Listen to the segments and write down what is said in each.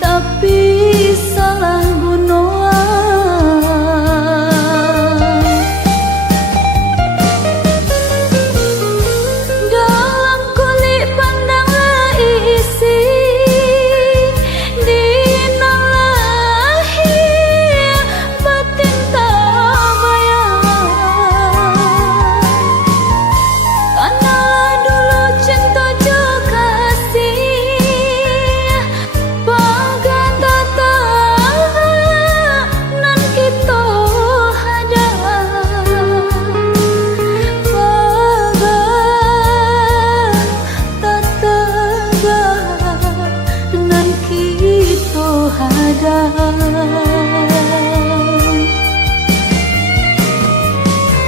tapi salah gunoan. Dalam kulit pandanglah isi dina lahir batin tak bayang. Karena dulu cinta jo kasih bagai tata nan kita ada bagai tata nan kita ada.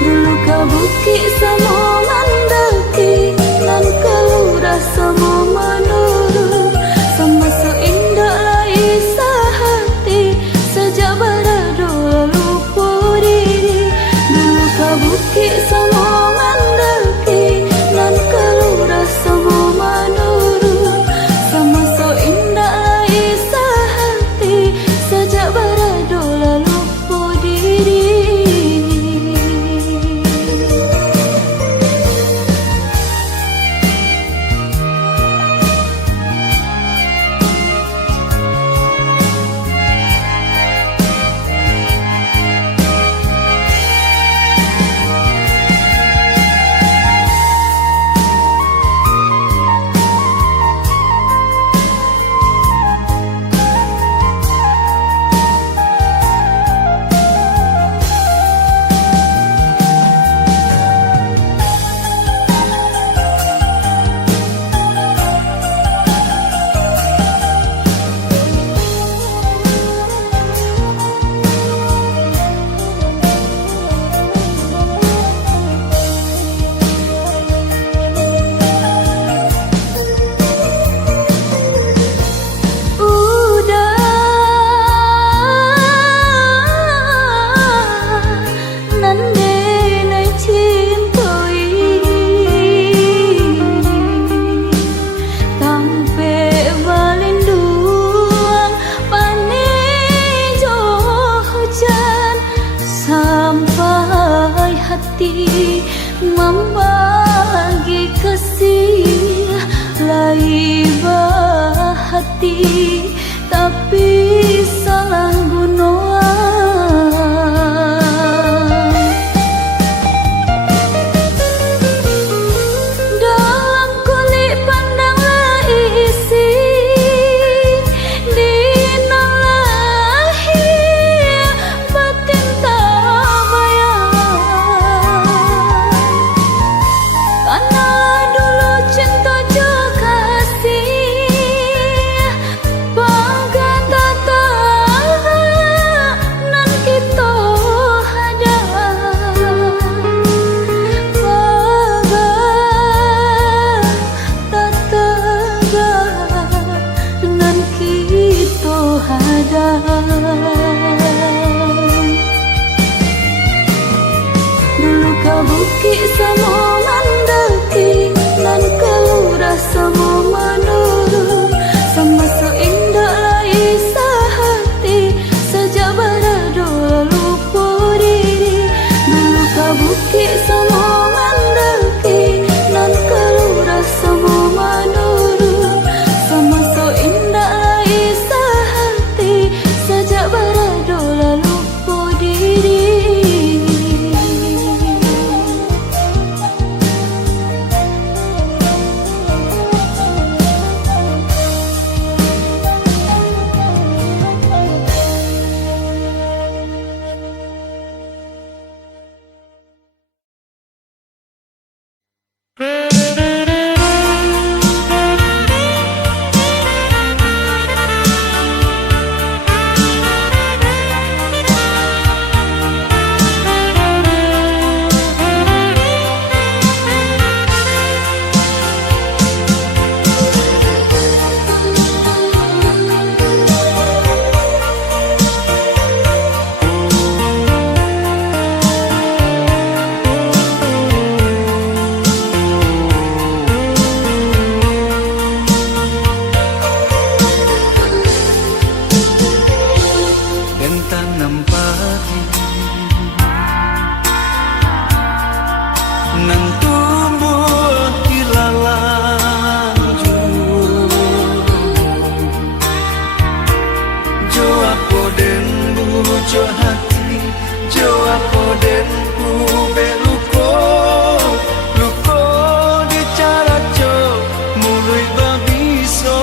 Dulu kau bukit sama mandaki nan kelurah sama menurut sama seindah laisa hati sejak beradu lupa diri. Dulu kau bukit sama mandaki nan kelurah sama menurut sama seindah laisa hati sejak beradu lupa diri. Sampai hati membagi kasih laibah hati tapi salah gunoan. Dalam kulit pandanglah isi dina lahir batin tak bayang. Karena dulu cinta jo kasih bagai tata nan kita ada bagai tata nan kita ada. Dulu kau bukit sama mandaki nan kelurah sama menurut sama seindah laisa hati sejak beradu lupa diri. Dulu kau bukit sama mandaki nan kelurah sama menurut sama seindah laisa hati sejak beradu lupa diri. jo hati jo apa den ube luko luko di cara jo mulai babiso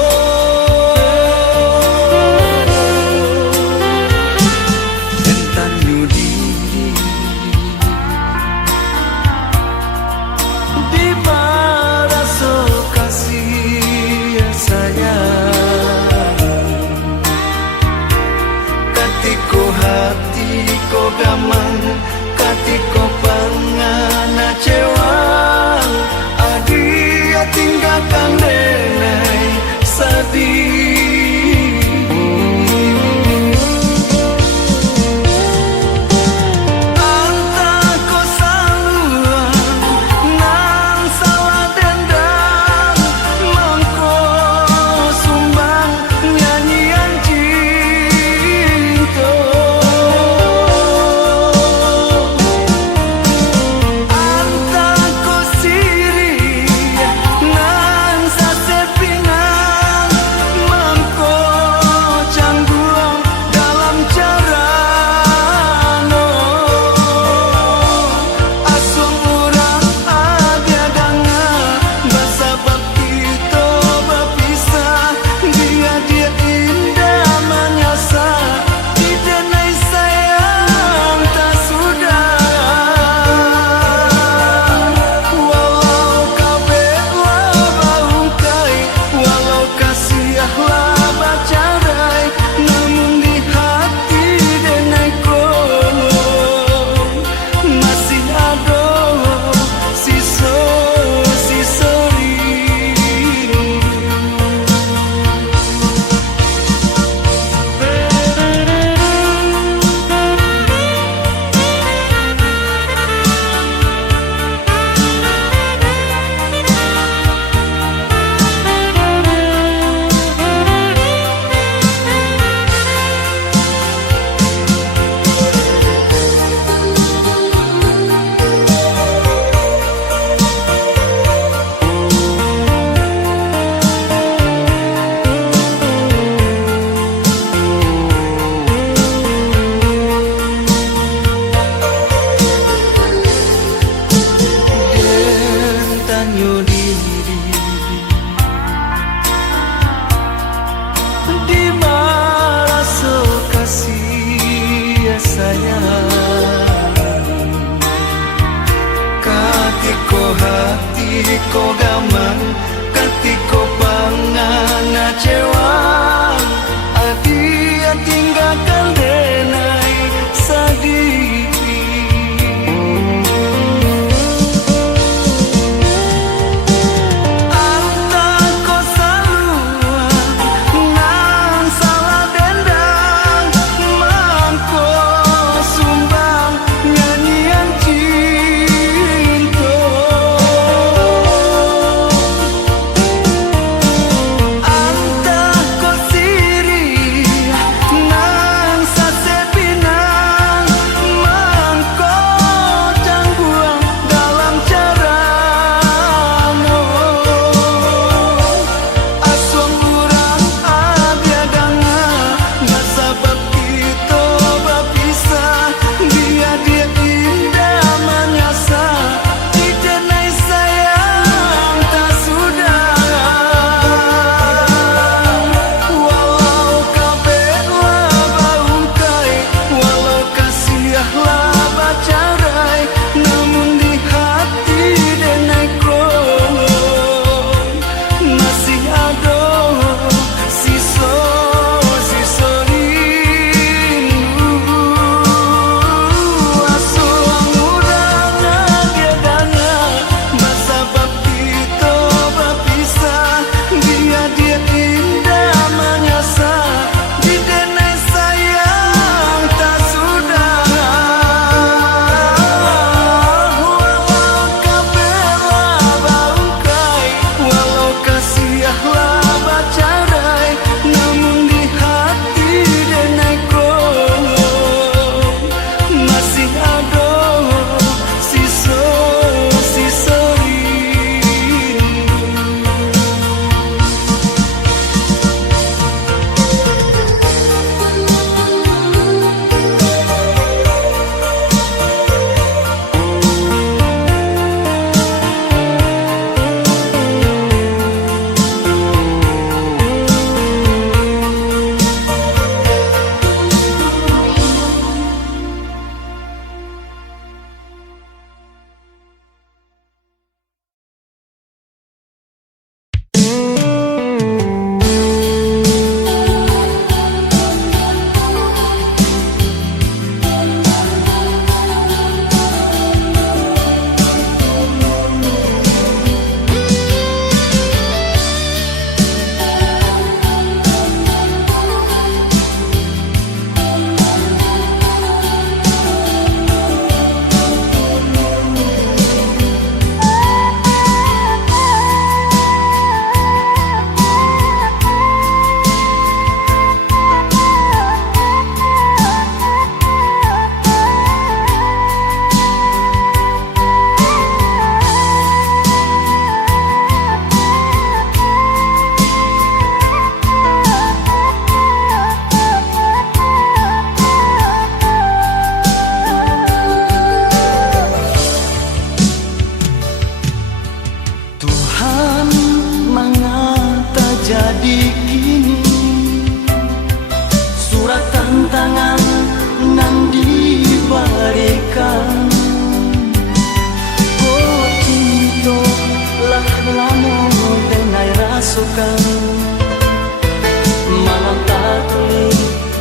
tentang yudi di baraso kasih sayang katiko hati ko gamang katiko pangana cewang adi tinggalkan denai sedih anta ko saluang nang salah dendam mangko sumbang nyanyian cinta anta ko siri nang sasepingan mangko cangguang dalam carano asung urang ada dangan basa bakti to bapisah dia indah menyasa di denai sayang tak sudah walau kabe lah bangkai walau kasih lah bacarai namun di hati denai kono masih ada siso rindu tanyo diri di baraso kasih sayang katiko hati ko gamang katiko pangana cewang adi tinggalkan denai sedih anta ko saluang nang salah dendang mangko sumbang nyanyian cinta anta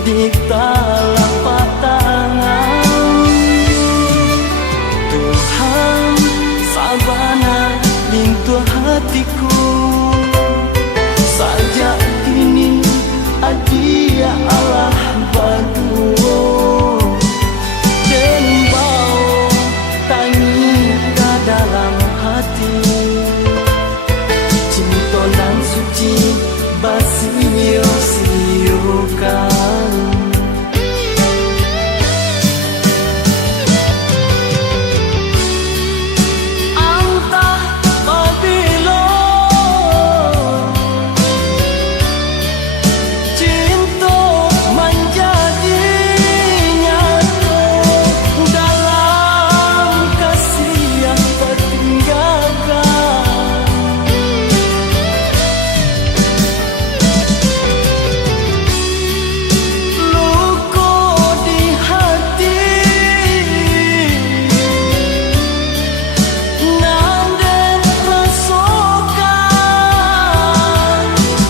di telapak tangan. Tuhan sabana lintuh hatiku, sajak ini adia Allah baduo dan bau tangi ke dalam hati. Cinta nan suci basio-siokan. Antah pabilo cinta menjadi nyata dalam kasih yang tertinggalkan. Luka di hati nanden rasakan.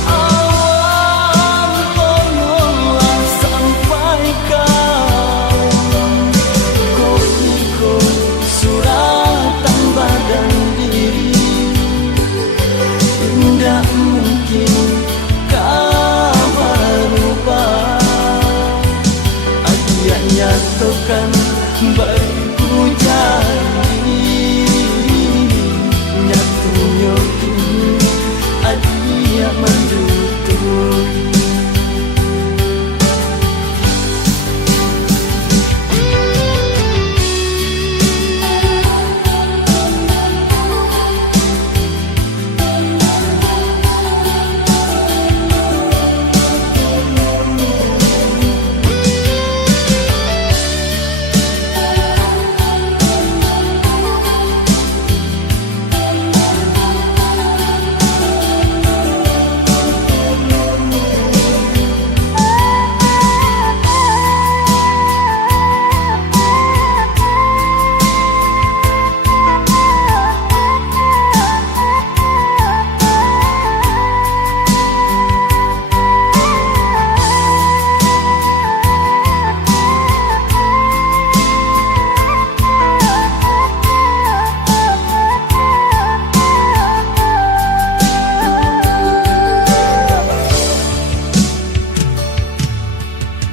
Awam tolonglah sampaikan, kau ikut suratan badan diri. Tidak mungkin kabar ubah, adia nyatakan beriku janji. Nyatunya ini adia mendutui.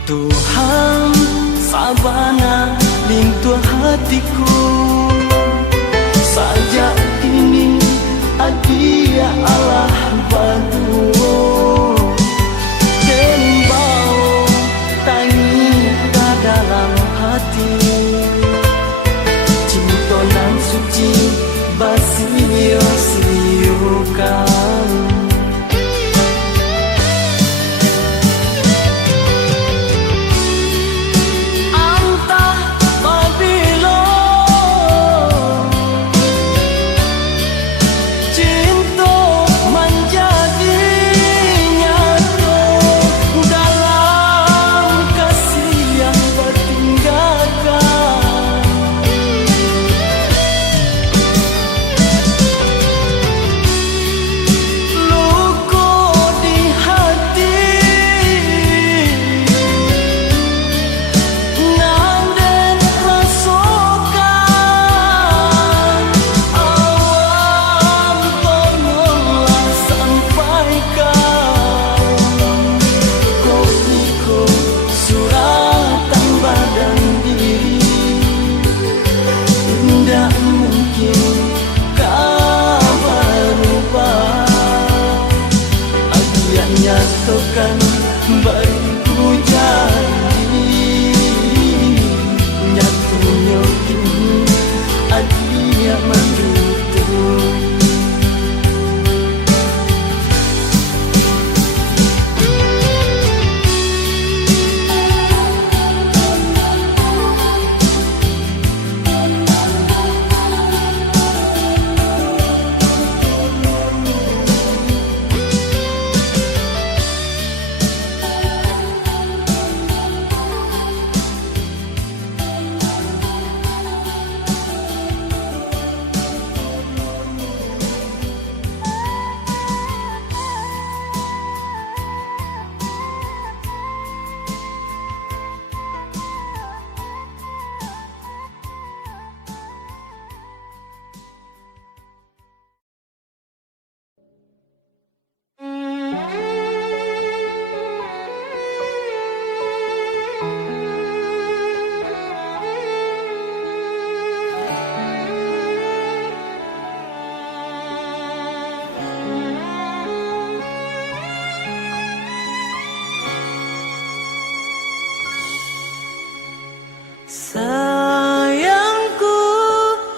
Tuhan sabana lintuh hatiku, sajak ini adia Allah baduo dan bau tangi ke dalam hati. Cinta nan suci basio-siokan. Nyatakan beriku janji. Nyatunya ini adia mendutui. Sayangku,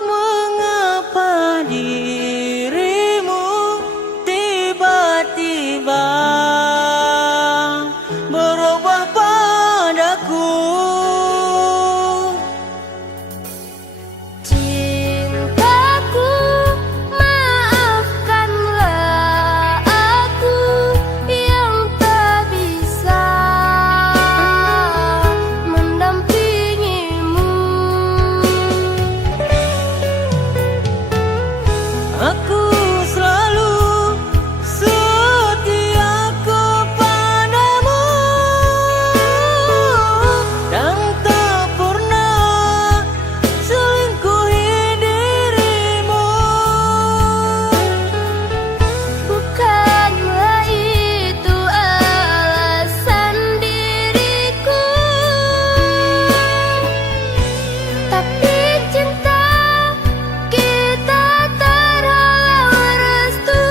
mengapa dirimu tiba-tiba berubah padaku? Cintaku, maafkanlah aku yang tak bisa mendampingimu. Aku selalu setia kepadamu dan tak pernah selingkuhi dirimu. Bukanlah itu alasan diriku, tapi cinta kita terhalang restu.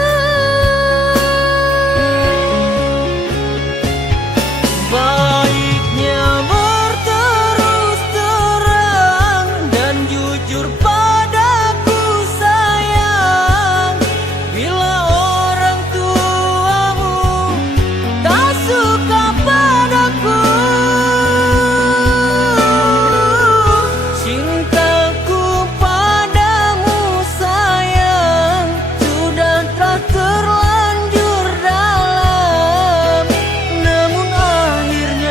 Baiknya berterus terang dan jujur padaku sayang. Bila orang tuamu tak suka padaku, cintaku padamu sayang sudah tak terlanjur dalam. Namun akhirnya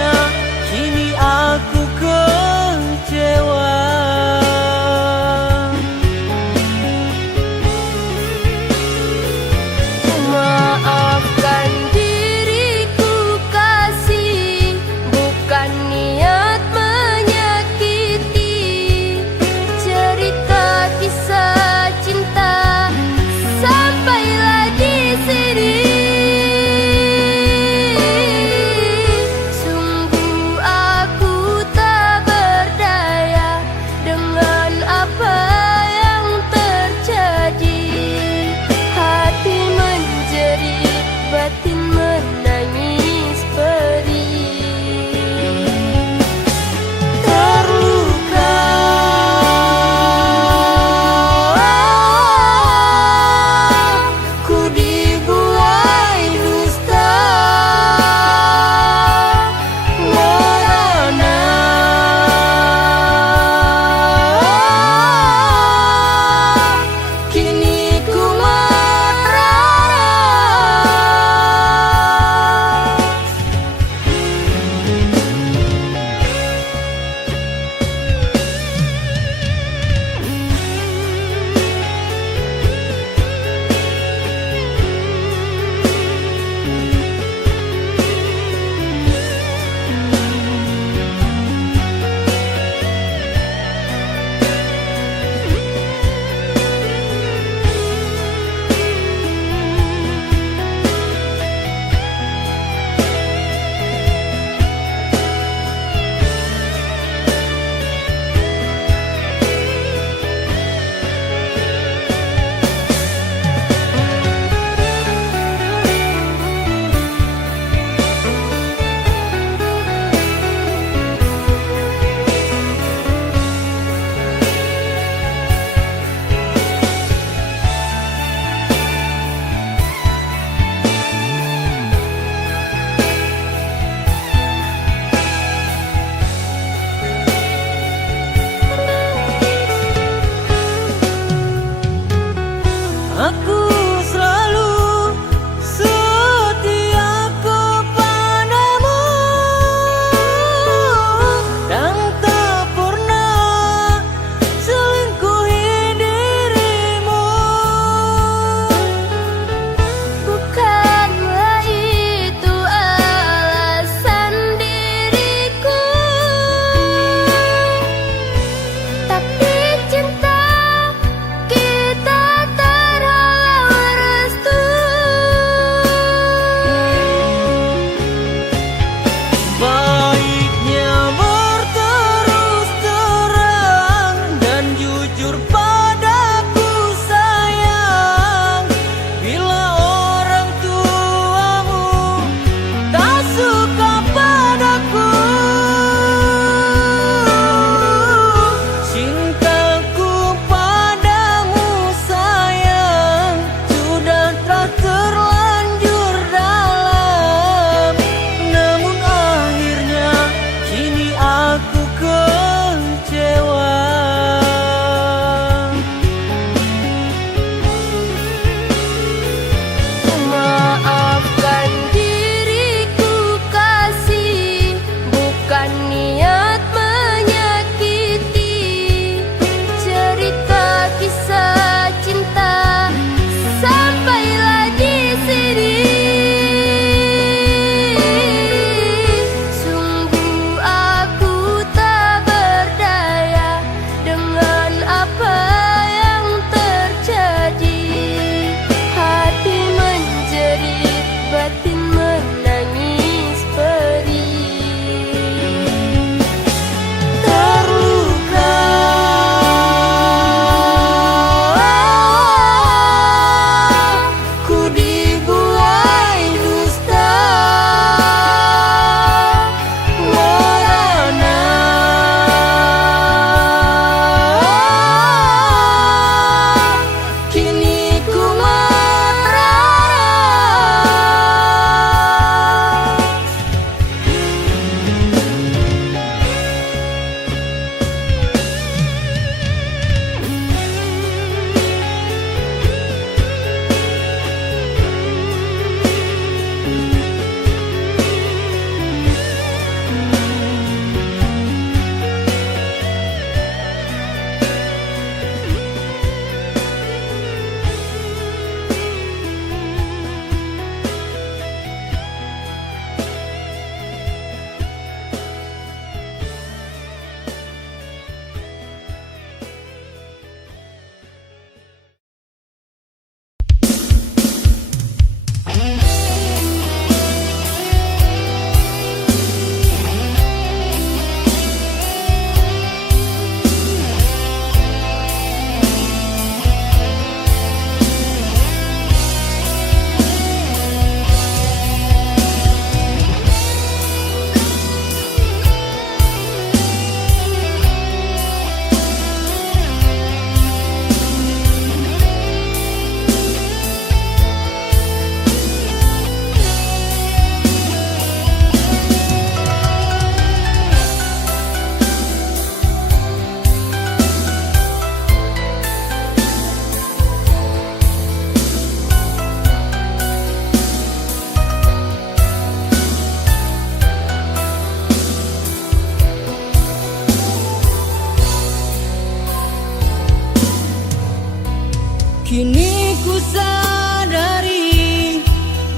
Kini ku sadari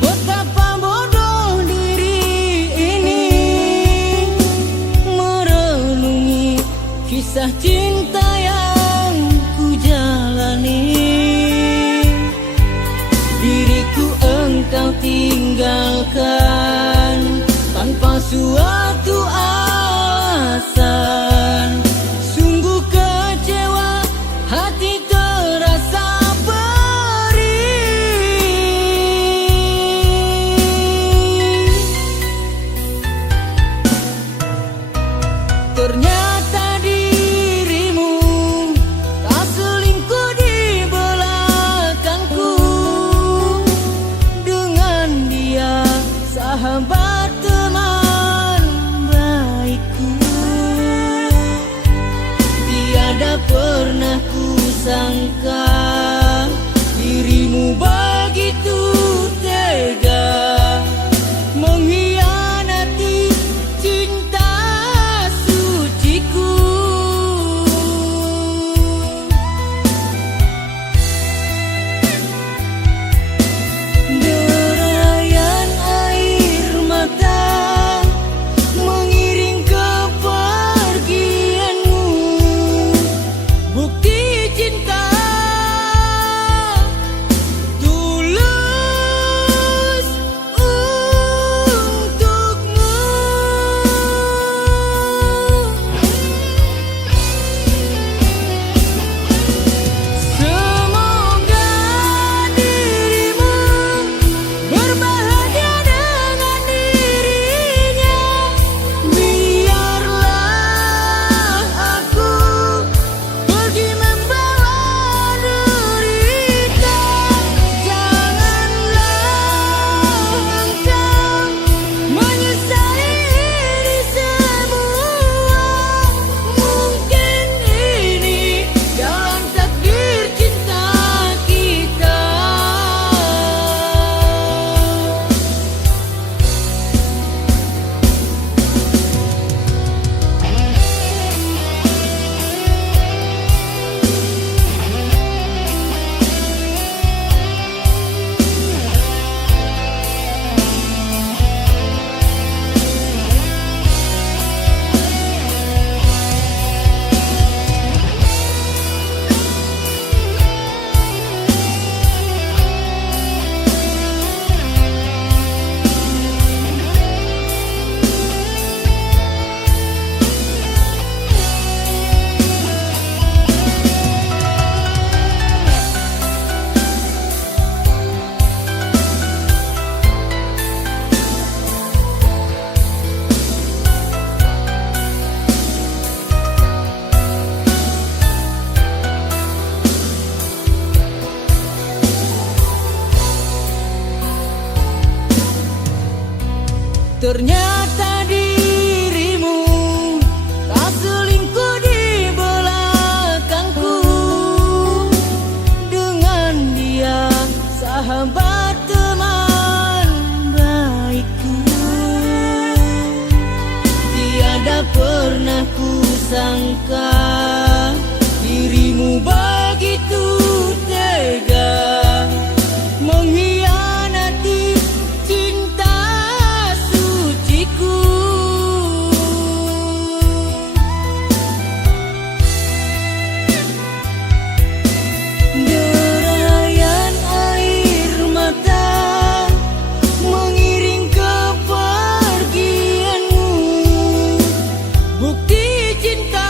betapa bodoh diri ini merenungi kisah cinta yang ku jalani. Diriku engkau tinggalkan tanpa suatu alasan. Sungguh kecewa, hati terasa perih. Ternyata dirimu tak selingkuh di belakangku. Dengan dia sahabat teman baikku. Tiada pernah ku sangka dirimu begitu tega mengkhianati cinta suciku. Derayan air mata mengiring kepergianmu, bukti cinta tulus untukmu. Semoga dirimu berbahagia dengan dirinya. Biarlah aku pergi membawa derita. Janganlah engkau menyesali ini semua. Mungkin ini jalan takdir cinta kita. Ternyata dirimu tak selingkuh di belakangku. Dengan dia sahabat teman baikku. Tiada pernah ku sangka dirimu begitu tega mengkhianati cinta suciku. Derayan air mata mengiring kepergianmu, bukti cinta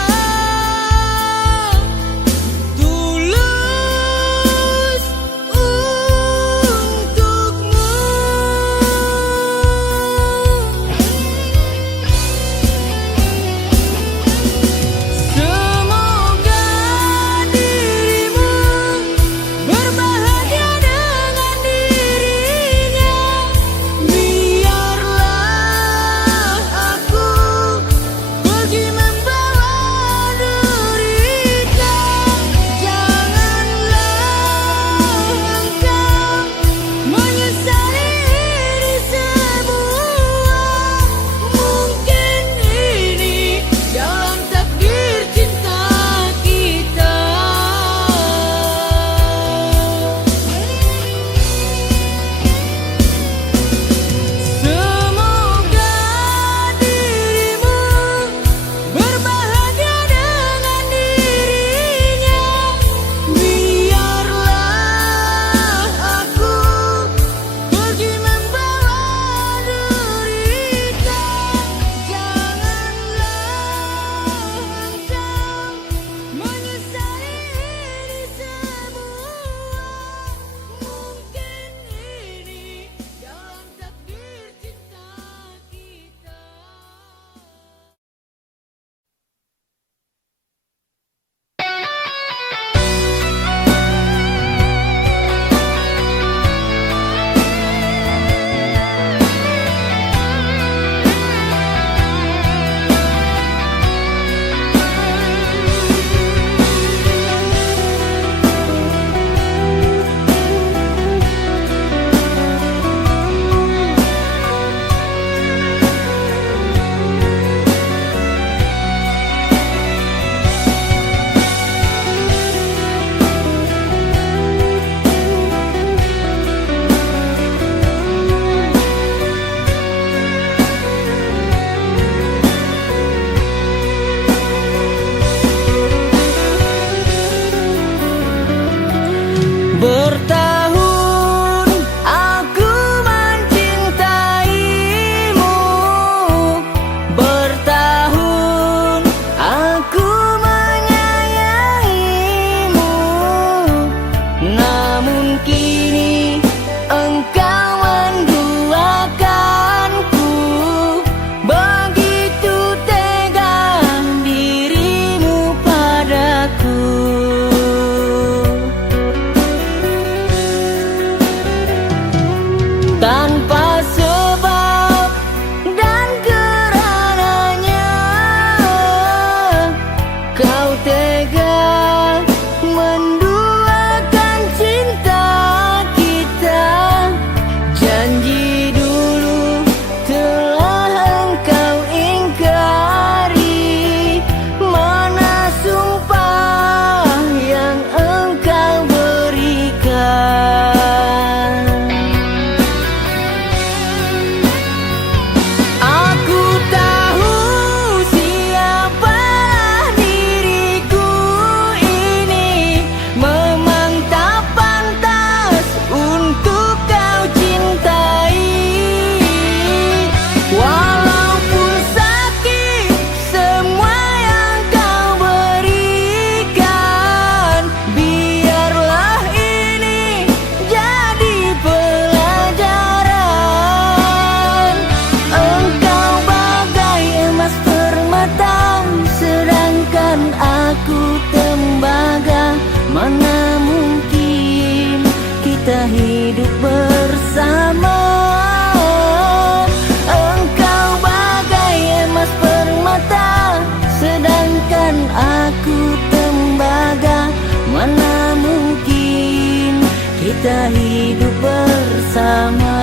kita hidup bersama.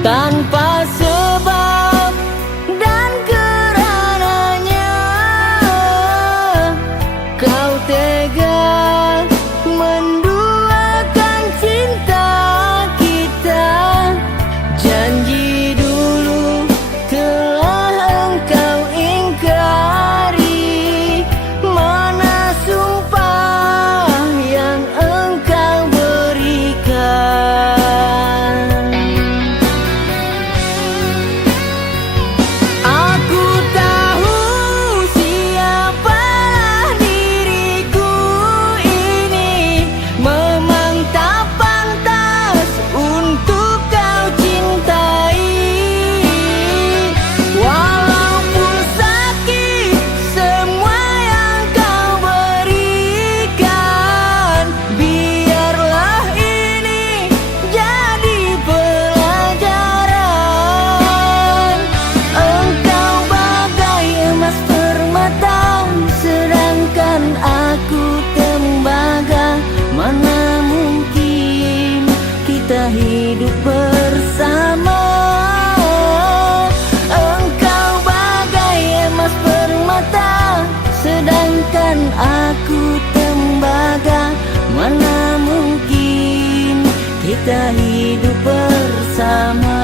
Tanpa sebab dan karenanya kau tega menduakan cinta kita. Janji dulu telah engkau ingkari, mana sumpah yang engkau berikan. Mana mungkin kita hidup bersama. Engkau bagai emas permata, sedangkan aku tembaga. Mana mungkin kita hidup bersama.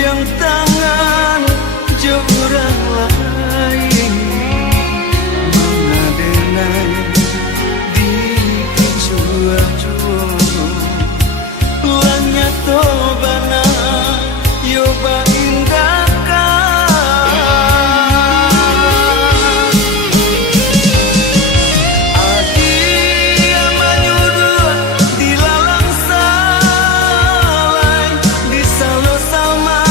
yang tangan jurang lain mengadenai di kicua-cua lanya tobana yoba indahkan adi amanyudu di lalang salai di salo sama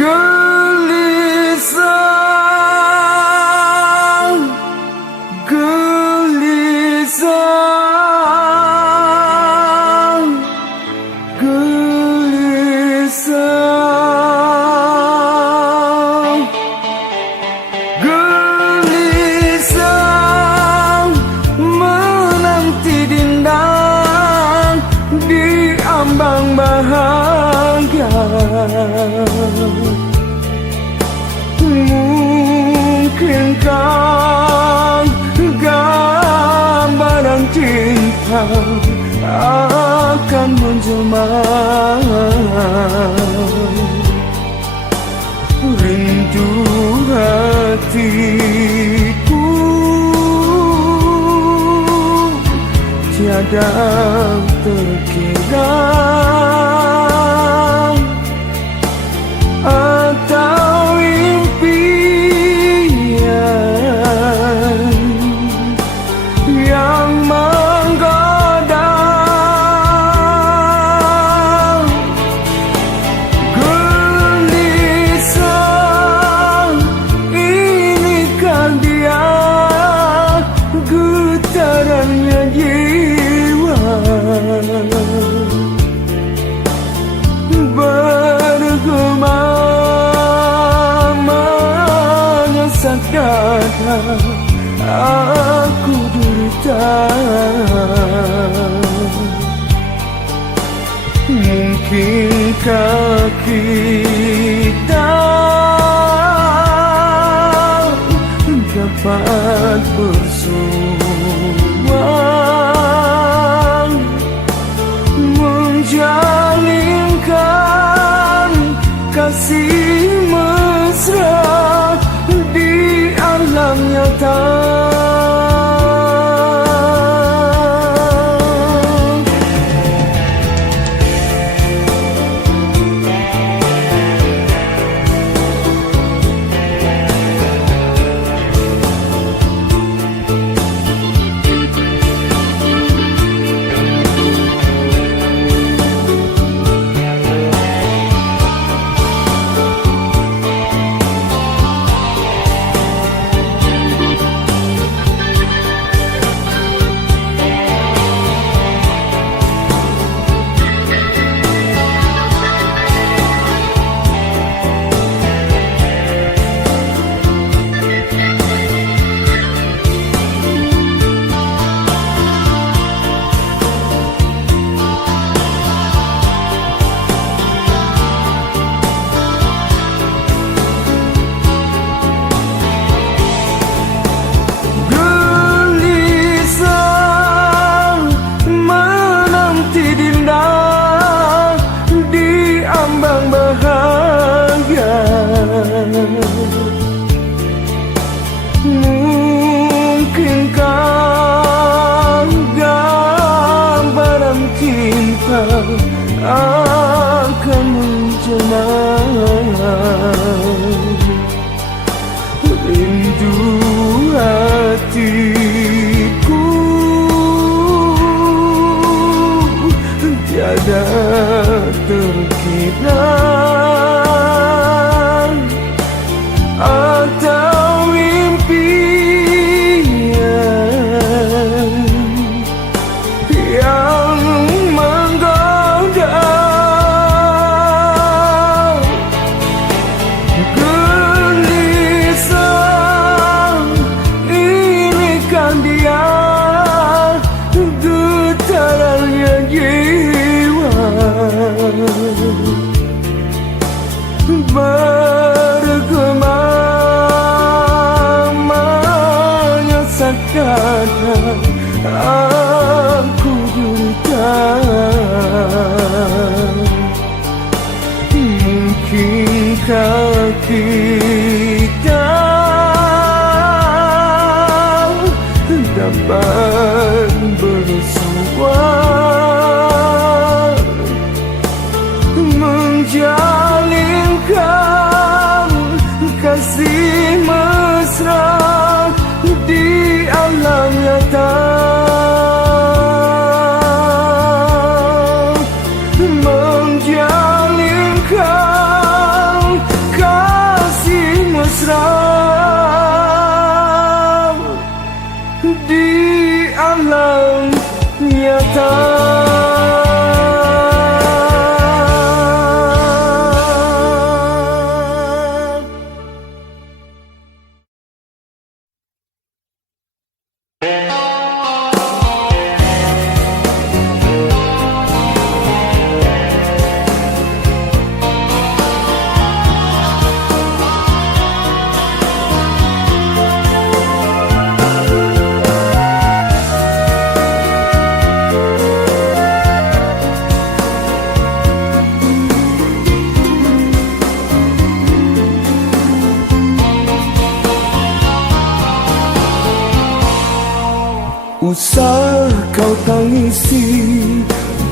Gelisah, gelisah, gelisah, gelisah, menanti dindang di ambang bahagia. Mungkinkah gambaran cinta akan menjelma? Rindu hatiku tiada terkira, atau impian yang menggoda. Gelisah, inikah dia getarannya jiwa, bergema menyesak dada, aku derita. Mungkinkah kita dapat bersua, menjalinkan kasih mesra di alam nyata. Mungkinkah gambaran cinta akan menjelma? Rindu hatiku tiada terkira, atau impian yang menggoda. Gelisah, inikah dia getarannya jiwa,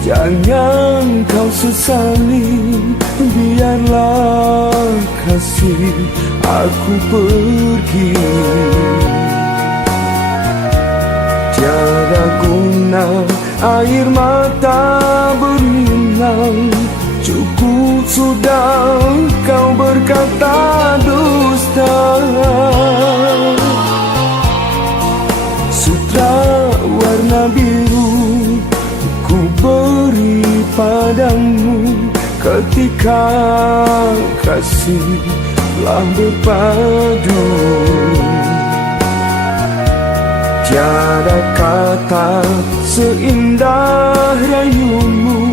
Jangan kau sesali, biarlah kasih aku pergi. Tiada guna air mata berlinang, cukup sudah kau berkata dusta. Sutra warna biru ku beri padamu ketika kasihlah berpadu. Tiada kata seindah rayumu,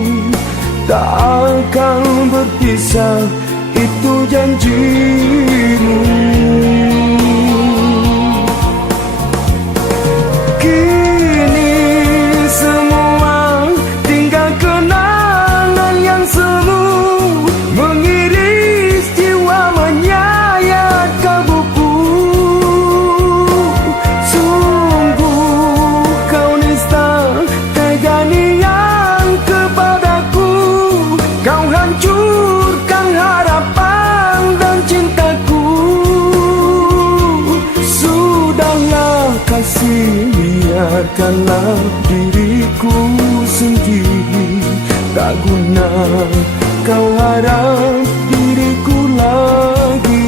tak akan berpisah, itu janjimu. Kini semua tinggal kenangan yang semu, mengiris jiwa menyayat kalbuku. Sungguh kau nista tega niat kepadaku, kau hancurkan harapan dan cintaku. Sudahlah kasih, biarkanlah diriku sendiri, tak guna kau harap diriku lagi.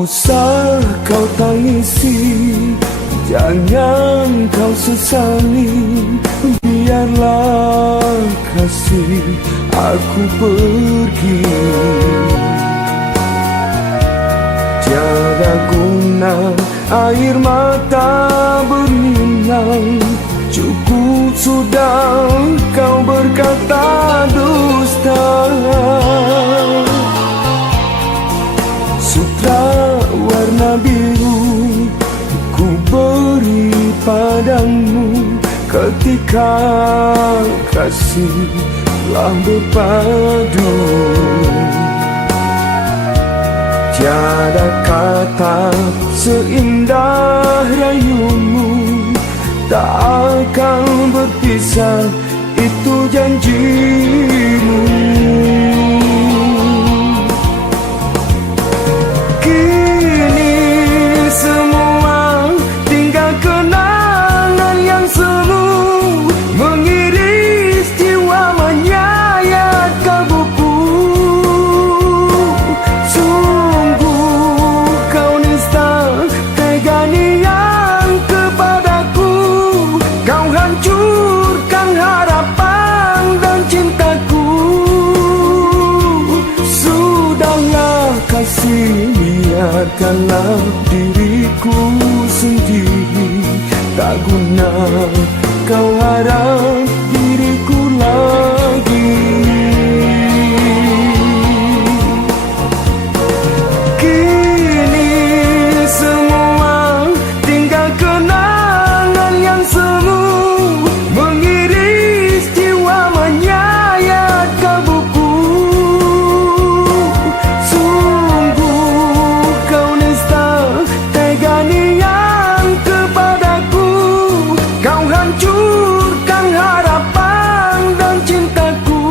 Usah kau tangisi, jangan kau sesali, biarlah kasih aku pergi. Tiada guna air mata berlinang, cukup sudah kau berkata dusta. Sutra warna biru ku beri padamu ketika kasihlah berpadu. Tiada kata seindah rayumu, tak akan berpisah, itu janjimu. Kini semua tinggal kenangan yang semu, mengiris jiwa menyayat kalbuku. Sungguh kau nista tega niat kepadaku, kau hancurkan harapan dan cintaku. Sudahlah kasih, biarkanlah diriku sendiri, tak guna kau harap diriku lagi. Kini semua tinggal kenangan yang semu, mengiris jiwa menyayat kalbuku. Hancurkan harapan dan cintaku.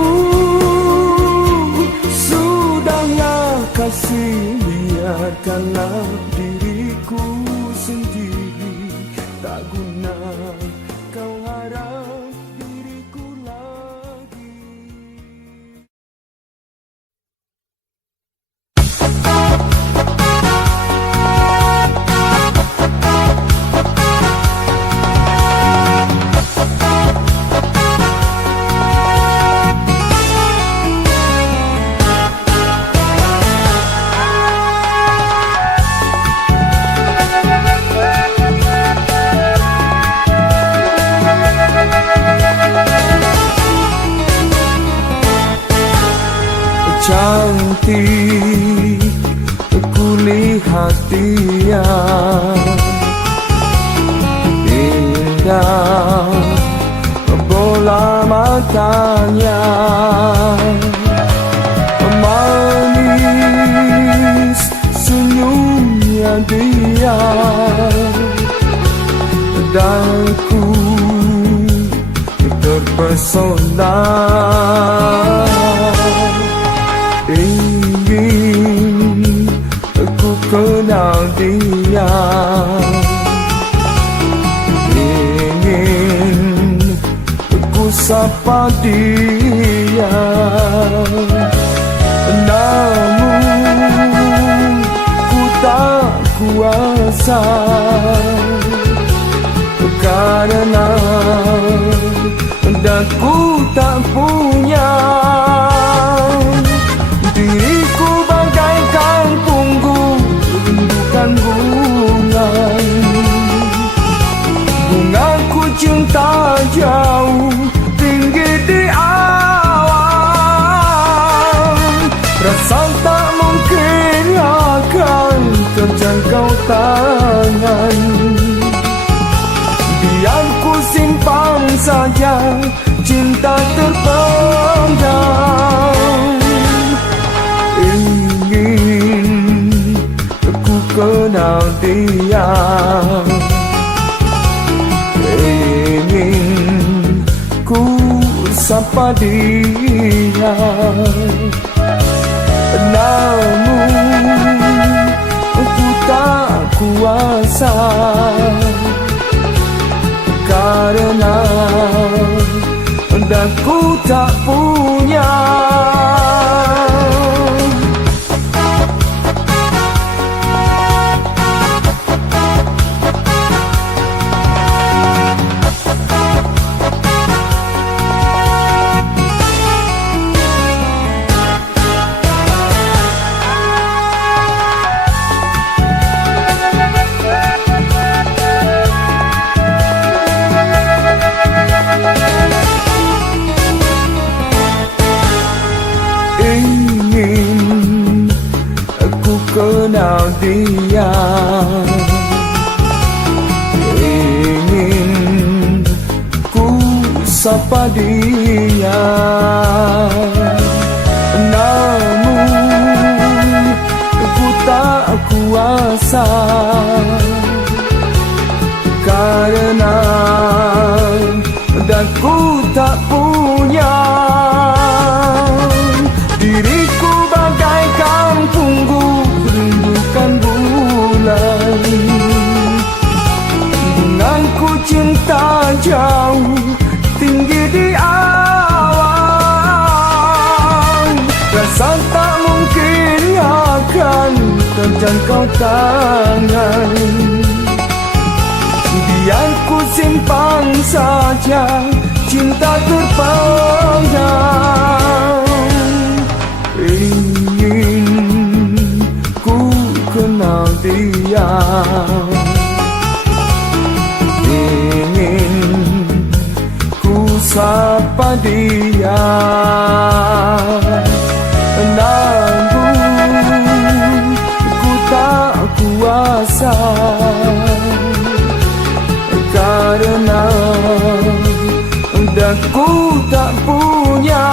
Sudahlah kasih, biarkanlah diriku sendiri, tak guna kau harap diriku lagi. cantik kulihat dia, indah bola matanya, manis senyumnya dia, dan ku terpesona. Ingin ku kenal dia, ingin ku sapa dia, namun ku tak kuasa karena daku tak punya. Diriku bagaikan punggung rindukan bunga, bungaku cinta jauh tinggi di awan, rasa tak mungkin akan terjangkau tangan. Biar ku simpan saja cinta terpendam. Ingin ku kenal dia, ingin ku sapa dia, namun ku tak kuasa karena daku tak punya. Kenal dia, ingin ku sapa dia, namun ku tak kuasa karena daku tak punya. Diriku bagaikan punggung rindukan bulan, bungaku cinta jauh tinggi di awan, rasa tak mungkin akan terjangkau tangan. Biar ku simpan saja cinta terpendam. Ingin ku kenal dia, ingin ku sapa dia, namun ku tak kuasa karena daku tak punya.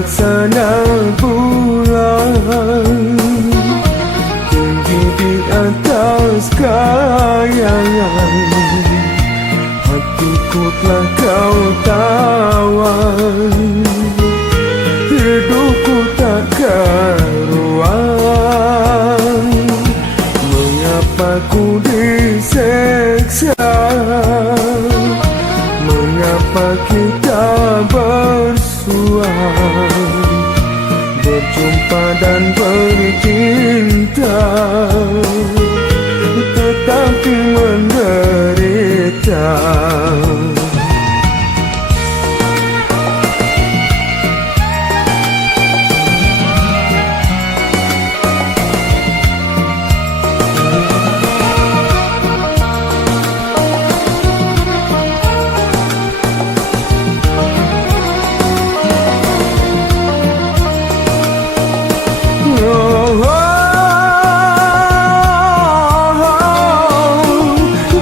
laksana bulan tinggi di atas kayangan. Hatiku telah kau tawan, hidupku tak karuan. Mengapa ku diseksa? Mengapa kita bersua, berjumpa dan bercinta, tetapi menderita.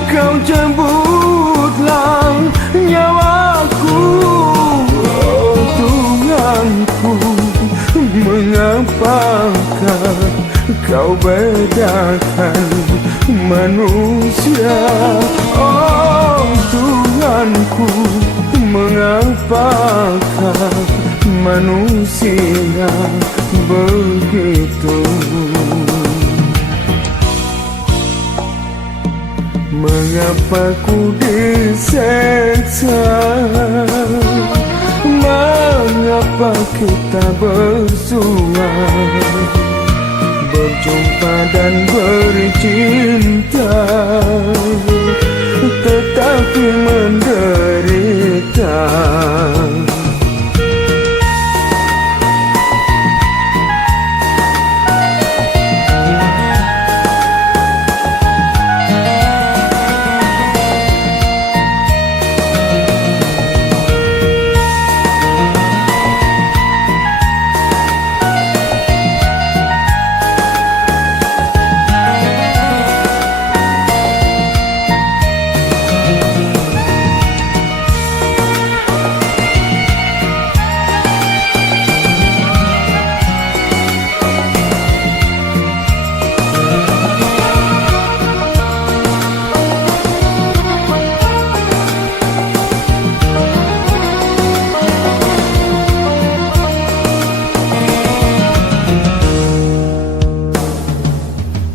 Kau jemputlah nyawaku, oh Tuhanku. Mengapakah kau bedakan manusia, oh Tuhanku. Mengapakah manusia begitu? Mengapa ku diseksa? Mengapa kita bersua, berjumpa dan bercinta, tetapi menderita.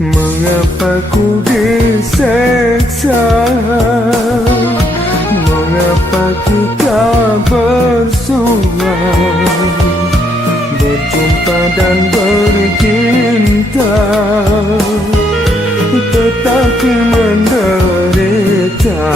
Mengapa ku diseksa? Mengapa kita bersua, berjumpa dan bercinta, tetapi menderita.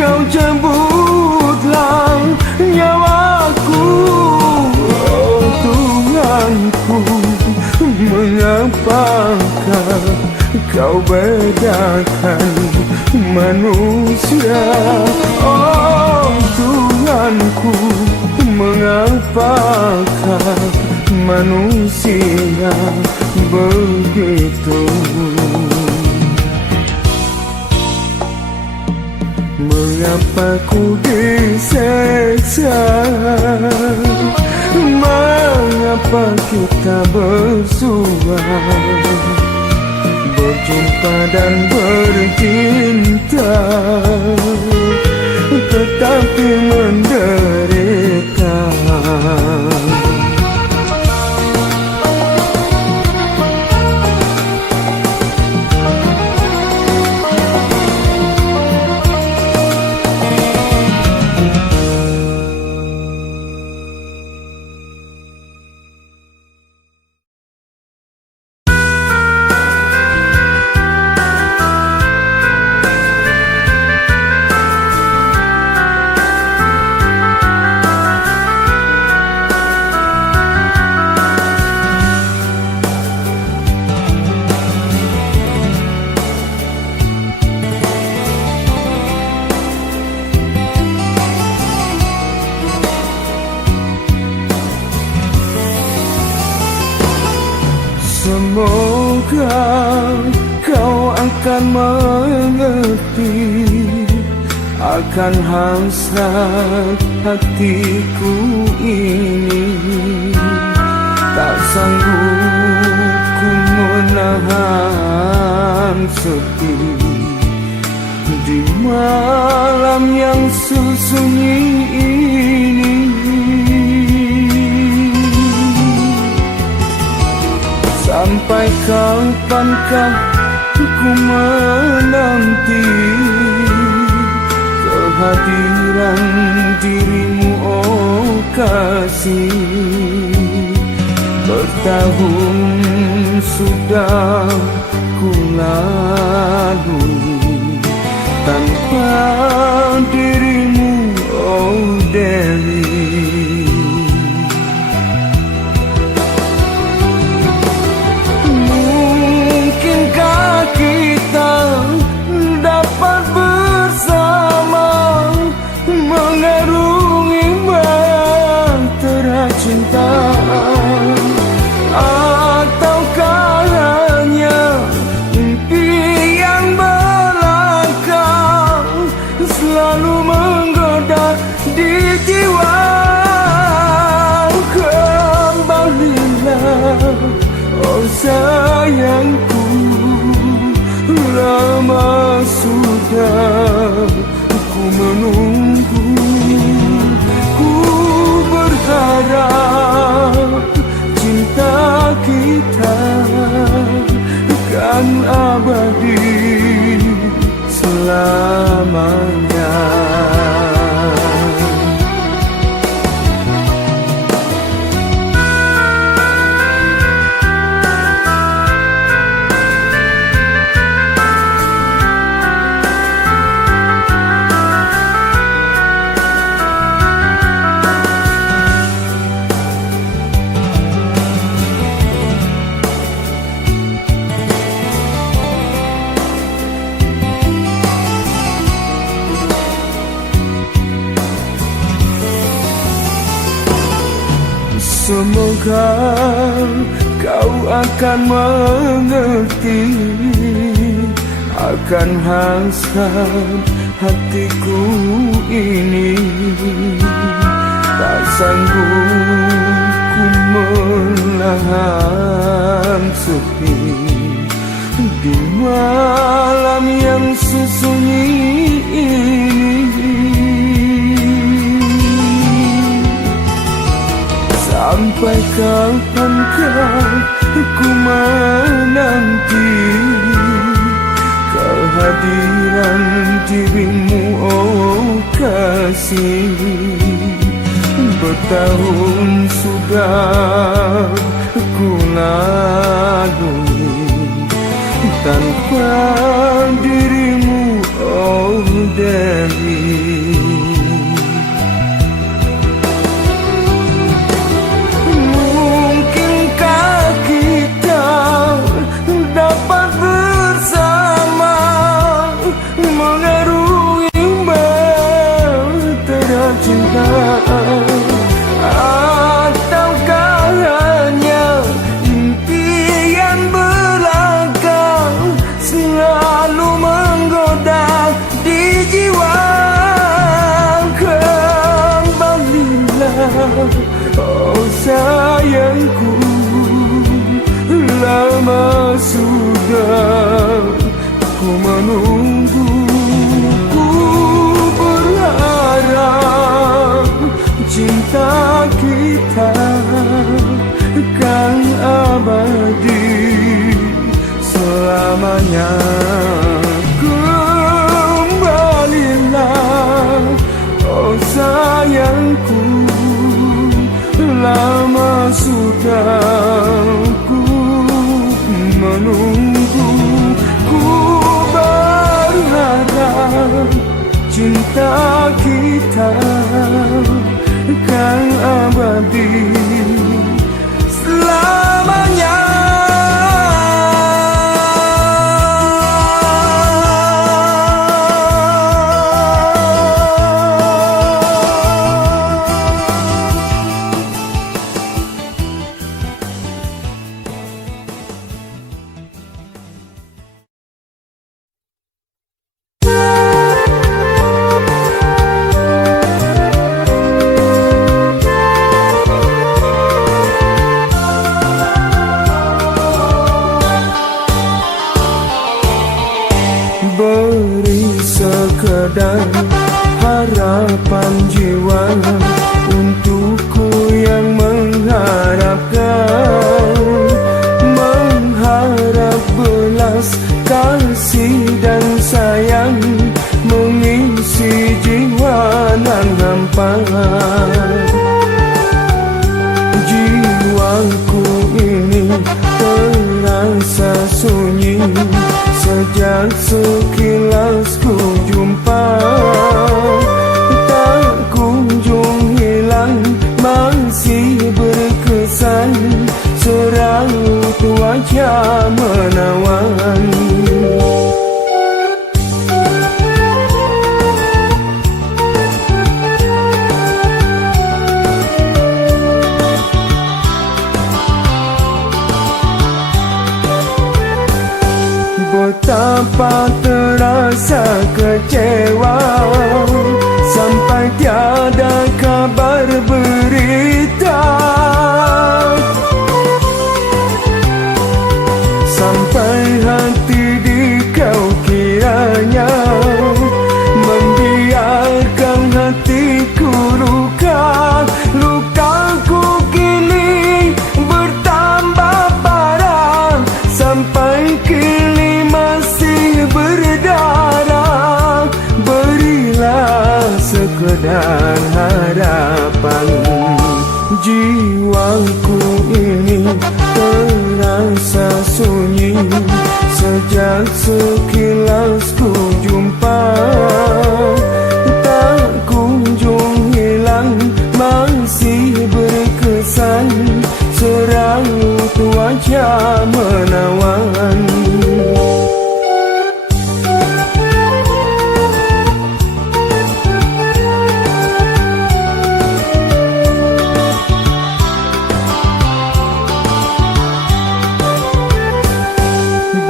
Kau jemputlah nyawaku, oh Tuhanku. Mengapakah kau bedakan manusia, oh Tuhanku. Mengapakah manusia begitu? Mengapa ku diseksa? Mengapa kita bersua, berjumpa dan bercinta, tetapi menderita. Semoga kau akan mengerti akan hasrat hatiku ini. Tak sanggup ku menahan sepi di malam yang sunyi ini. Sampai kapankah ku menanti kehadiran dirimu, oh kasih. Bertahun sudah ku lalui tanpa dirimu, oh Dewi. Mungkinkah kita dapat bersama mengarungi bahtera cinta, ataukah hanya impian belaka selalu menggoda di jiwa? Kembalilah, oh sayangku, lama sudah ku menunggu. Ku berharap cinta kita kan abadi selamanya. Semoga kau akan mengerti akan hasrat hatiku ini. Tak sanggup ku menahan sepi di malam yang sunyi ini. Sampai kapankah ku menanti kehadiran dirimu, oh kasih. Bertahun sudah ku lalui tanpa dirimu, oh Dewi. Dapat bersama mengarungi bahtera cinta, ataukah hanya impian belaka selalu menggoda di jiwa? Kembalilah, oh sayangku, lama sudah ku menunggu. Ku berharap cinta kita kan abadi selamanya. Kembalilah, oh sayangku, lama sudah ku menunggu. Ku berharap cinta kita kan abadi selamanya. harapan jiwa untukku yang mengharapkan, mengharap belas kasih dan sayang mengisi jiwa nan hampa. Jiwaku ini terasa sunyi sejak sekilas ku jumpa, tak kunjung hilang, masih berkesan seraut wajah menawan. Betapa terasa kecewa sampai tiada kabar berita, sampai hati di kau kiranya membiarkan hatiku luka. Lukaku kini bertambah parah sampai kini masih berdarah. Berilah sekedar harapan. Jiwaku ini terasa sunyi sejak sekilas ku jumpa, tak kunjung hilang, masih berkesan seraut wajah menawan.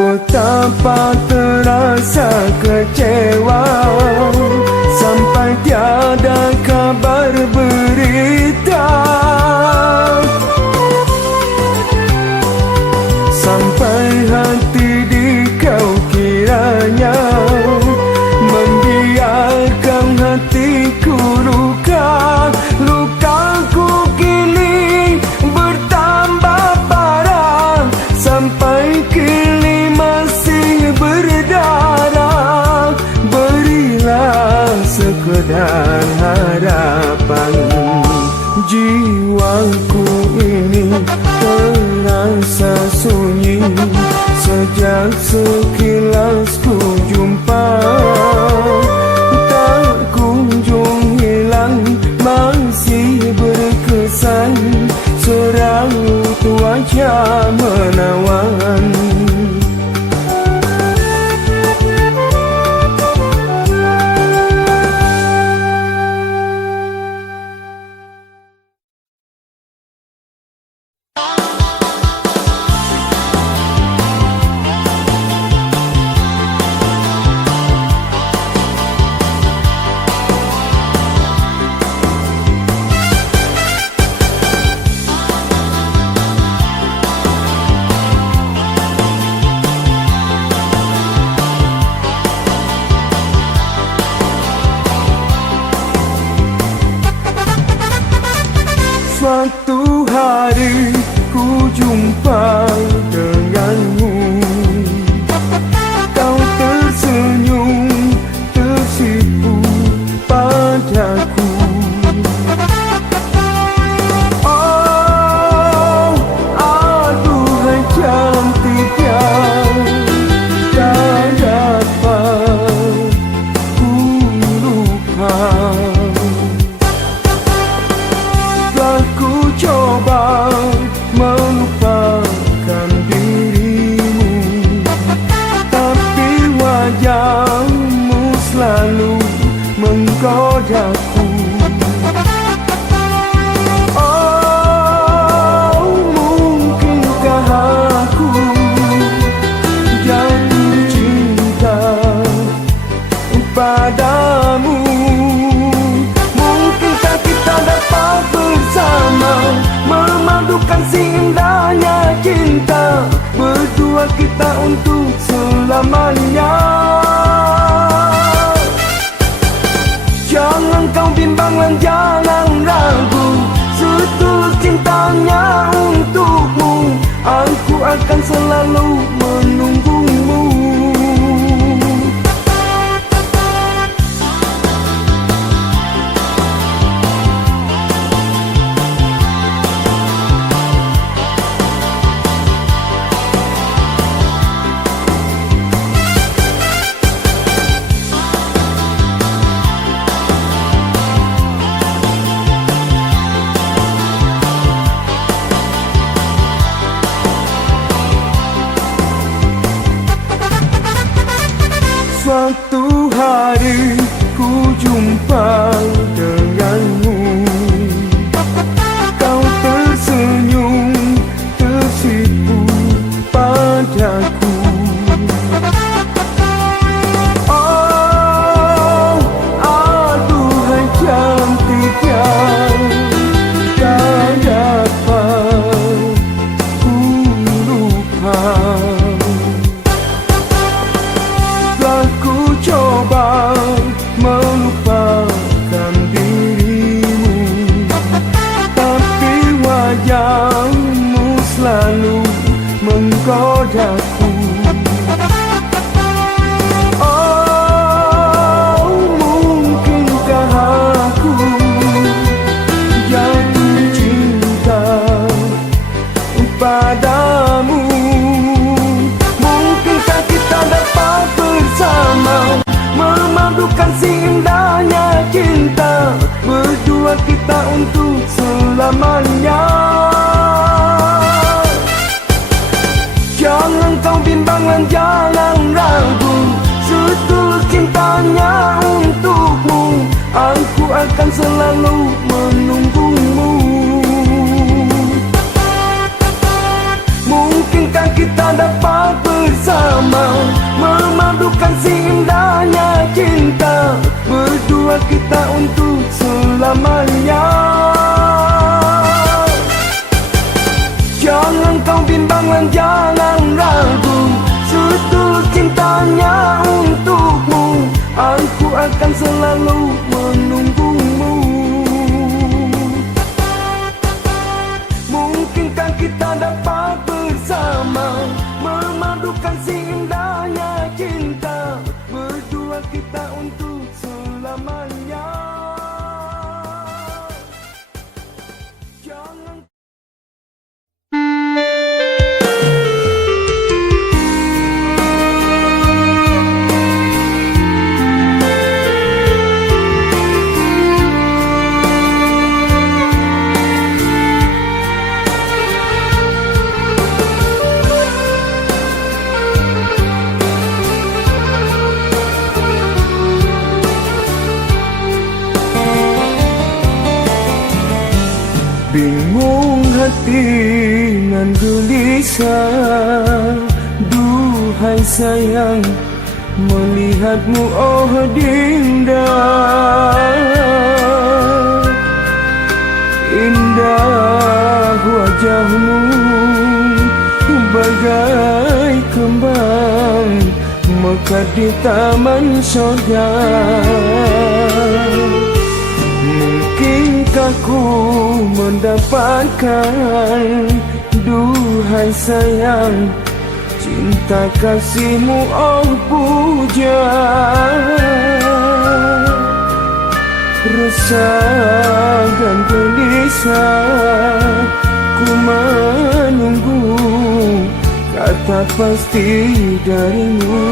Betapa terasa kecewa sampai tiada kabar berita, sampai hati di kau kiranya membiarkan hatiku luka. Lukaku kini bertambah parah sampai kini masih berdarah. Berilah sekedar harapan. Jiwaku ini terasa sunyi sejak sekilas ku jumpa, tak kunjung hilang, masih berkesan seraut wajah menawan. Suatu hari ku jumpa denganmu, kau tersenyum tersipu padaku. Oh, aduhai cantiknya, tak dapat ku lupa. Ku coba melupakan dirimu, tapi wajahmu selalu menggodaku. Oh, mungkinkah aku jatuh cinta padamu? Mungkinkah kita dapat bersama memadukan si indahnya cinta, berdua kita untuk selamanya. Jangan engkau bimbang dan jangan ragu, setulus cintanya untukmu, aku akan selalu menunggumu. Suatu hari ku jumpa denganmu, kau tersenyum tersipu padaku. Oh, aduhai cantiknya, tak dapat ku lupa. Ku coba melupakan dirimu, tapi wajahmu selalu menggodaku. Oh, mungkinkah aku jatuh cinta padamu? Mungkinkah kita dapat bersama memadukan si indahnya cinta, berdua kita untuk selamanya. Jangan kau bimbang dan jangan ragu, setulus cintanya untukmu, aku akan selalu menunggumu. Mungkinkah kita dapat bersama memadukan si indahnya cinta, berdua kita untuk selamanya. Jangan kau bimbang dan jangan ragu, setulus cintanya untukmu, aku akan selalu menunggumu. Mungkinkah kita dapat bersama memadukan si indahnya cinta, berdua kita untuk selamanya. Jangan bingung hati nan gelisah, duhai sayang, melihatmu oh dinda. Indah wajahmu bagai kembang mekar di taman sorga. Mungkinkah ku mendapatkan, duhai sayang, cinta kasihmu oh puja. Resah dan gelisah ku menunggu kata pasti darimu.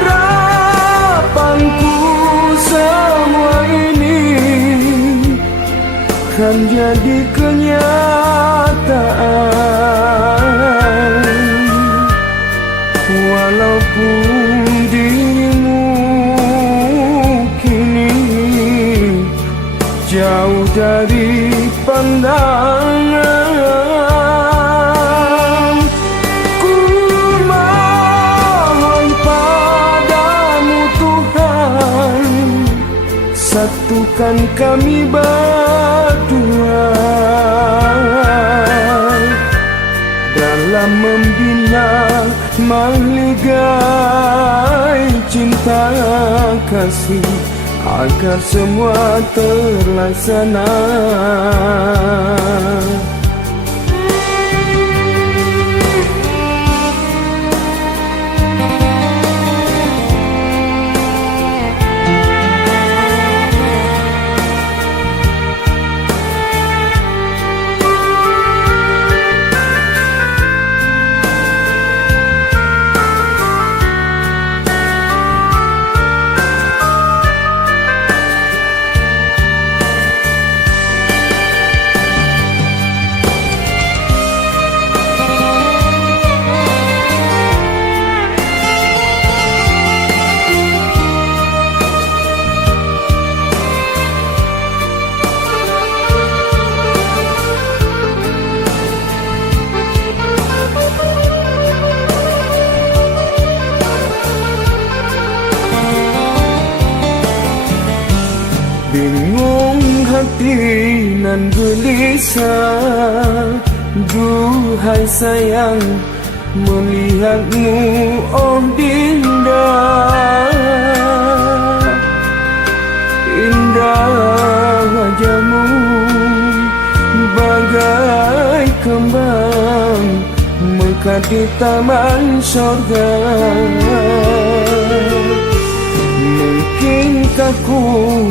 Harapanku semua ini kan jadi kenyataan, walaupun dirimu kini jauh dari pandangan. Ku mohon padamu Tuhan, satukan kami berdua dalam membina mahligai cinta kasih agar semua terlaksana. Bingung hati nan gelisah, duhai sayang, melihatmu oh Dinda. Indah wajahmu bagai kembang mekar di taman sorga. Mungkinkah ku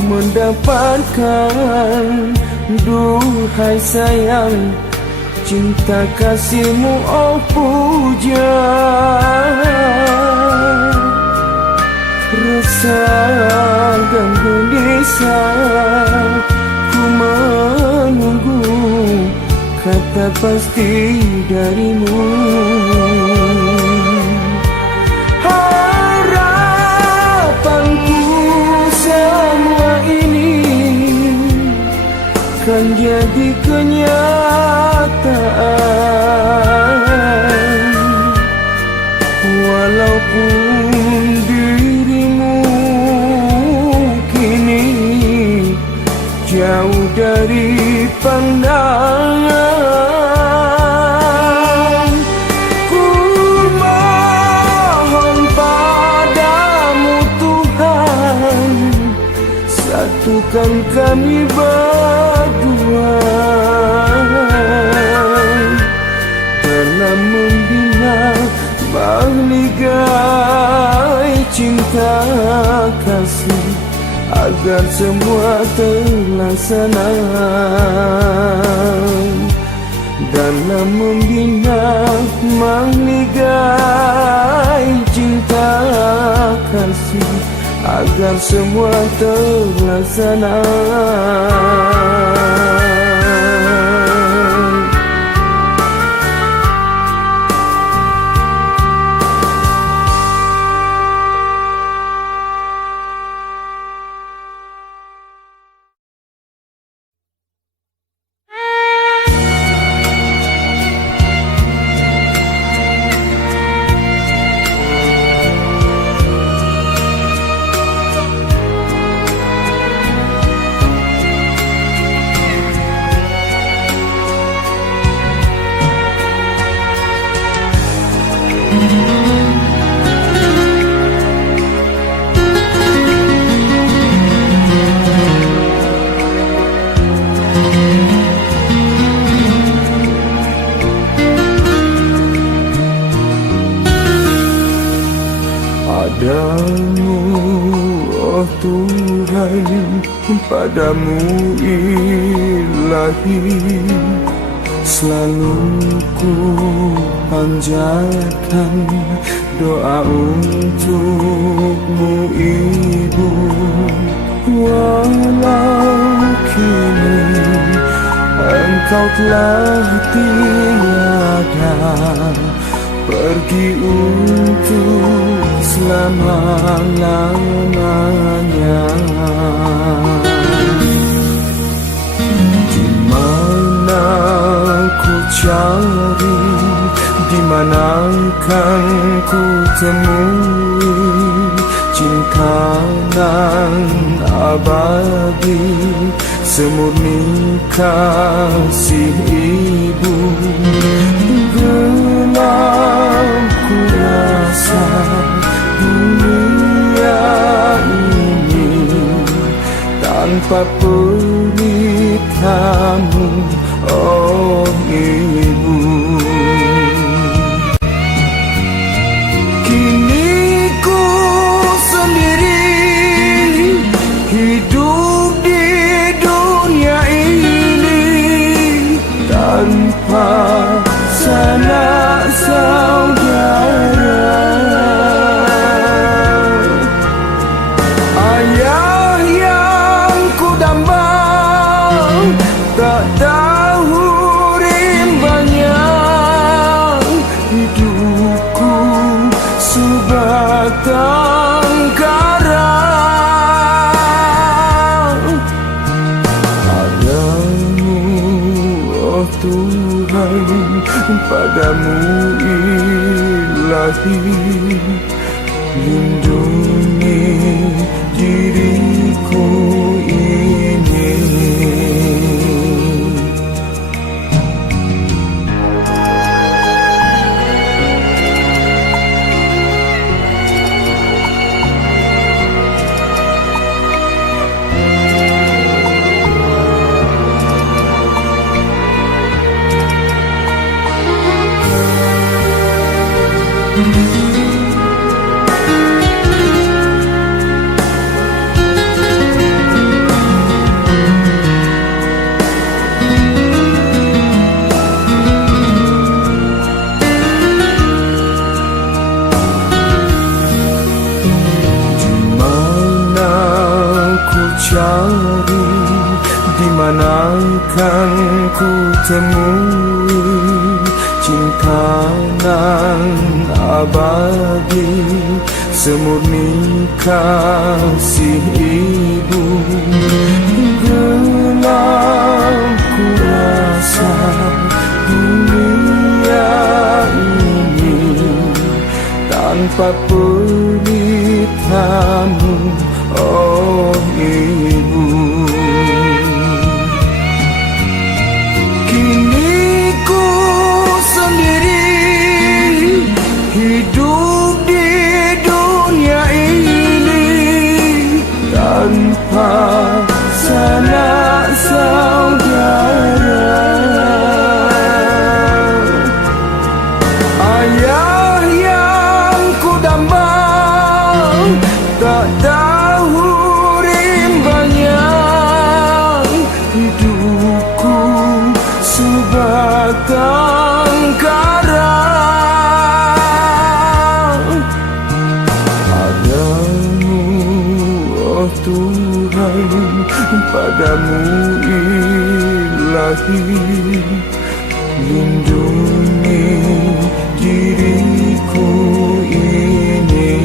mendapatkan, duhai sayang, cinta kasihmu oh puja. Resah dan gelisah ku menunggu kata pasti darimu. Kan jadi kenyataan, walaupun dirimu kini jauh dari pandangan. Ku mohon padamu Tuhan, satukan kami berdua dalam membina mahligai cinta kasih agar semua terlaksana. Dalam membina mahligai cinta kasih agar semua terlaksana. Padamu, oh Tuhan, padamu ilahi, selalu ku panjatkan doa untukmu Ibu. Walau kini Engkau telah tiada, pergi untuk selama-lamanya. Di mana ku cari, di mana kan ku temui cinta nan abadi, semurni kasih Ibu. Gelap ku tanpa perintahmu, oh Ibu. Kini ku sendiri hidup di dunia ini tanpa sanak saudara. Ayah yang ku dambang tak tahu rimbanya, hidupku sebatang kara. Padamu, oh Tuhan, padamu Ilahi, lindungi diriku ini. Cari di manakan ku temui cinta nan abadi, semurni kasih Ibu. Gelap ku rasa dunia ini tanpa pelitamu, oh Ibu. Kini ku sendiri hidup di dunia ini tanpa sanak saudara. Ayah yang ku dambang tak tahu rimbanya, hidupku sebatang kara. Padamu, oh Tuhan, padamu Ilahi, lindungi diriku ini.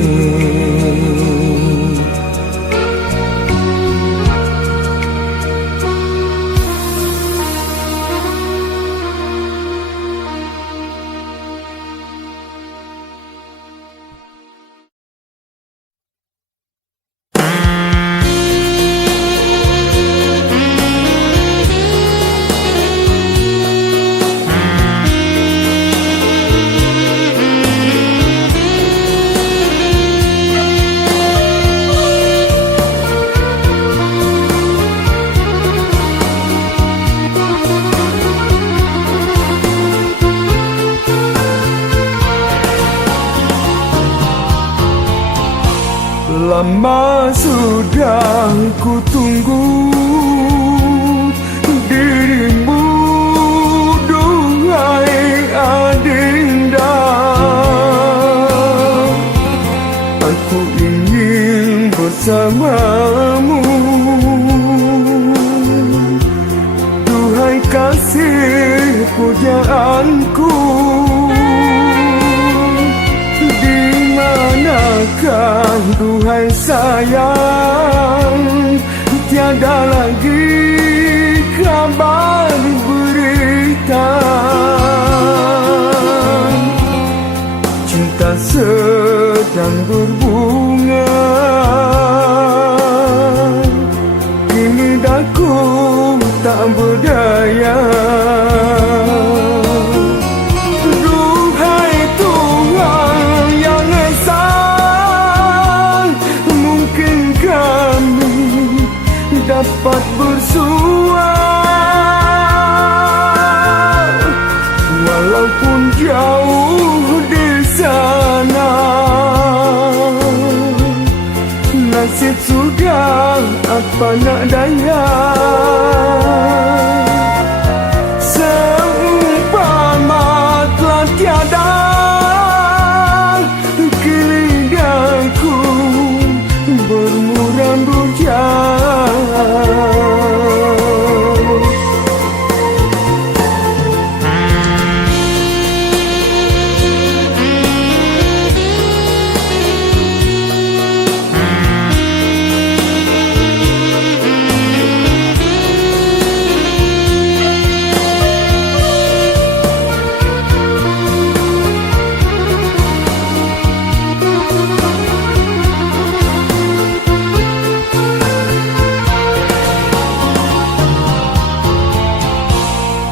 Lama sudah ku tunggu dirimu, duhai adinda. Aku ingin bersamamu, duhai kasih pujaanku. Manakah duhai sayang, tiada lagi kabar berita. Cinta sedang berbunga, kini daku tak berdaya. Mungkinkah dapat bersua, walaupun jauh di sana. Nasib sudah apa nak daya, seumpama telah tiada, kini daku bermuram durjana.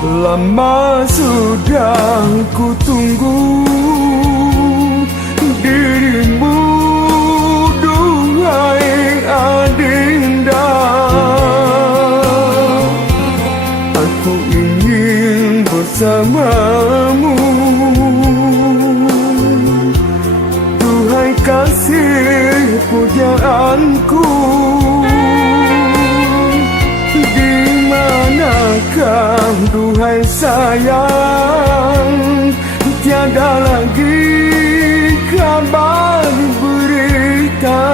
Lama sudah ku tunggu dirimu, duhai adinda. Aku ingin bersamamu, duhai kasih pujaanku. Di manakah duhai sayang, tiada lagi kabar berita.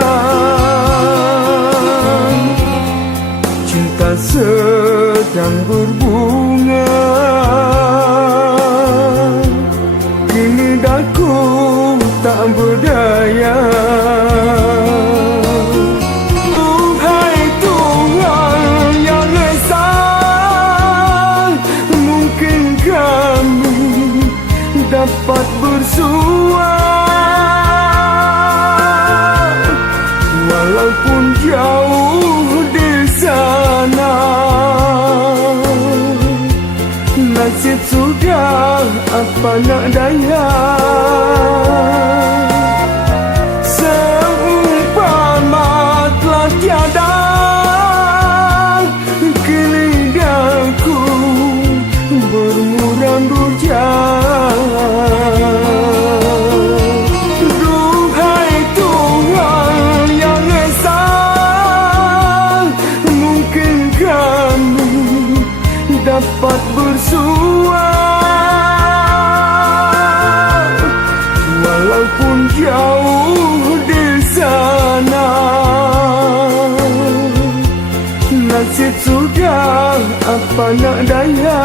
Cinta sedang berbunga, kini daku tak berdaya. Dapat bersua, walaupun jauh di sana. Nasib sudah apa nak daya, seumpama telah tiada, kini daku bermuram durjana. Duhai Tuhan yang Esa, mungkin kami dapat bersua, walaupun jauh di sana. Nasib sudah apa nak daya,